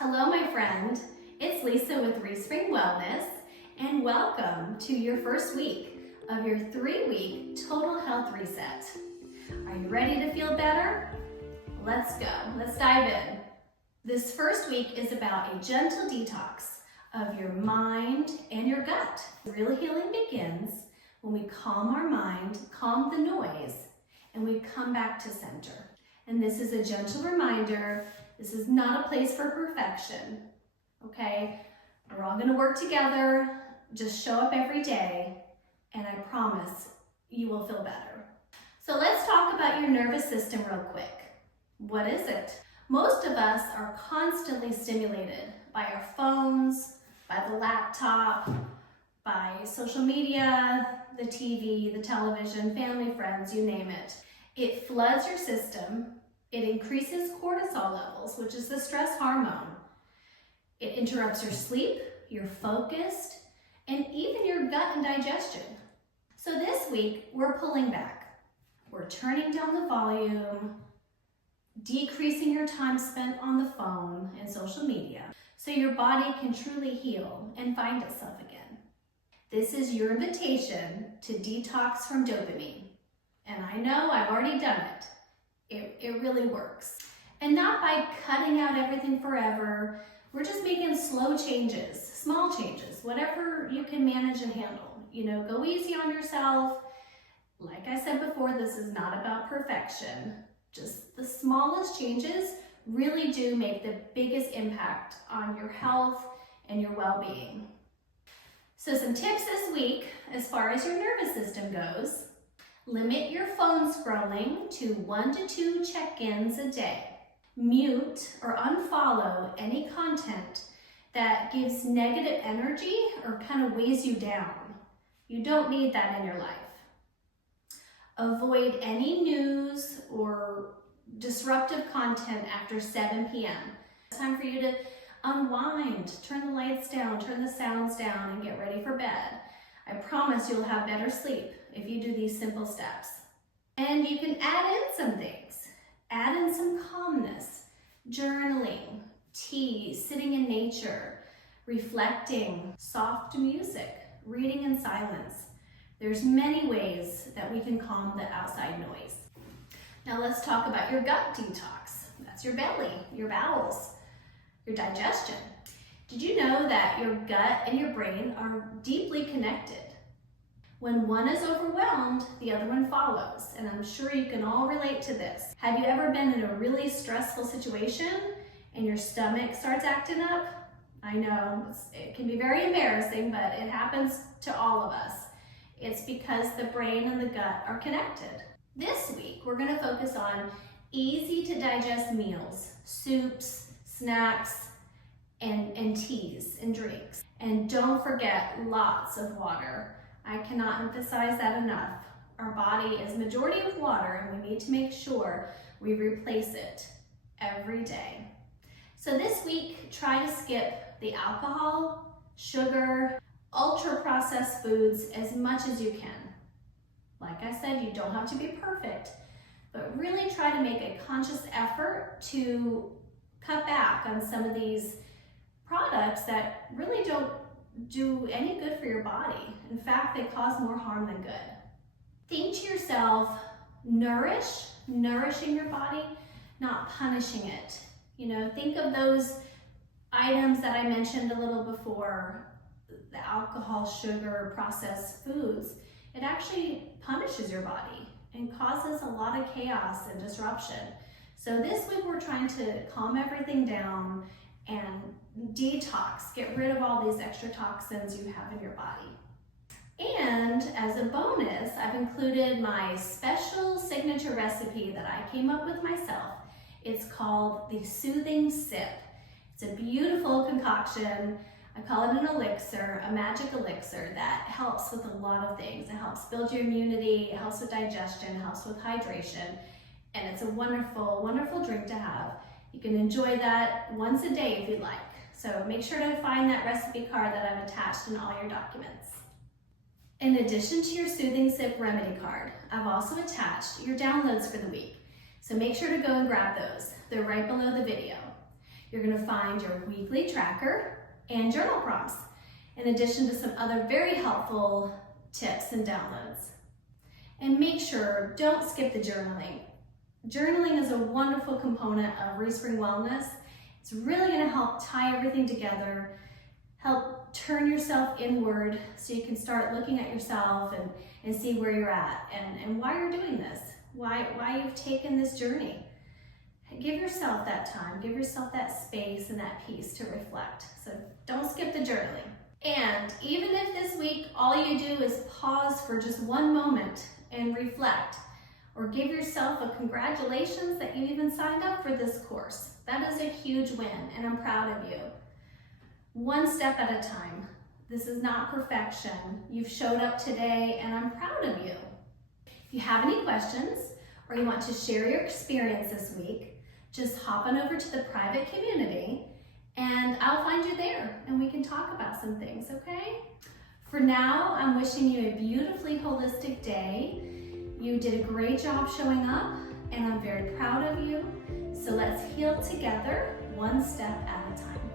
Hello, my friend. It's Lisa with ReSpring Wellness, and welcome to your first week of your 3-week Total Health Reset. Are you ready to feel better? Let's go. Let's dive in. This first week is about a gentle detox of your mind and your gut. Real healing begins when we calm our mind, calm the noise, and we come back to center. And this is a gentle reminder. This is not a place for perfection, okay? We're all gonna work together. Just show up every day, and I promise you will feel better. So let's talk about your nervous system real quick. What is it? Most of us are constantly stimulated by our phones, by the laptop, by social media, the TV, the television, family, friends, you name it. It floods your system. It increases cortisol levels, which is the stress hormone. It interrupts your sleep, your focus, and even your gut and digestion. So this week, we're pulling back. We're turning down the volume, decreasing your time spent on the phone and social media, so your body can truly heal and find itself again. This is your invitation to detox from dopamine. And I know I've already done it. It really works. And not by cutting out everything forever. We're just making slow changes, small changes, whatever you can manage and handle. You know, go easy on yourself. Like I said before, this is not about perfection. Just the smallest changes really do make the biggest impact on your health and your well-being. So some tips this week as far as your nervous system goes. Limit your phone scrolling to 1 to 2 check-ins a day. Mute or unfollow any content that gives negative energy or kind of weighs you down. You don't need that in your life. Avoid any news or disruptive content after 7 p.m. It's time for you to unwind, turn the lights down, turn the sounds down, and get ready for bed. I promise you'll have better sleep if you do these simple steps. And you can add in some things. Add in some calmness, journaling, tea, sitting in nature, reflecting, soft music, reading in silence. There's many ways that we can calm the outside noise. Now let's talk about your gut detox. That's your belly, your bowels, your digestion. Did you know that your gut and your brain are deeply connected? When one is overwhelmed, the other one follows, and I'm sure you can all relate to this. Have you ever been in a really stressful situation and your stomach starts acting up? I know, it can be very embarrassing, but it happens to all of us. It's because the brain and the gut are connected. This week, we're gonna focus on easy to digest meals, soups, snacks, and teas and drinks. And don't forget lots of water. I cannot emphasize that enough. Our body is majority of water, and we need to make sure we replace it every day. So this week, try to skip the alcohol, sugar, ultra-processed foods as much as you can. Like I said, you don't have to be perfect, but really try to make a conscious effort to cut back on some of these products that really don't do any good for your body. In fact, they cause more harm than good. Think to yourself, nourishing your body, not punishing it. You know, think of those items that I mentioned a little before, the alcohol, sugar, processed foods. It actually punishes your body and causes a lot of chaos and disruption. So this week we're trying to calm everything down and detox, get rid of all these extra toxins you have in your body. And as a bonus, I've included my special signature recipe that I came up with myself. It's called the Soothing Sip. It's a beautiful concoction. I call it an elixir, a magic elixir that helps with a lot of things. It helps build your immunity, it helps with digestion, it helps with hydration, and it's a wonderful, wonderful drink to have. You can enjoy that once a day if you'd like. So make sure to find that recipe card that I've attached in all your documents. In addition to your Soothing Sip remedy card, I've also attached your downloads for the week. So make sure to go and grab those. They're right below the video. You're going to find your weekly tracker and journal prompts, in addition to some other very helpful tips and downloads. And make sure, don't skip the journaling. Journaling is a wonderful component of ReSpring Wellness. It's really going to help tie everything together, help turn yourself inward so you can start looking at yourself and see where you're at and why you're doing this, why you've taken this journey. Give yourself that time, give yourself that space and that peace to reflect. So don't skip the journaling. And even if this week all you do is pause for just one moment and reflect, or give yourself a congratulations that you even signed up for this course, that is a huge win, and I'm proud of you. One step at a time. This is not perfection. You've showed up today, and I'm proud of you. If you have any questions, or you want to share your experience this week, just hop on over to the private community and I'll find you there and we can talk about some things, okay? For now, I'm wishing you a beautifully holistic day. You did a great job showing up and I'm very proud of you. So let's heal together, one step at a time.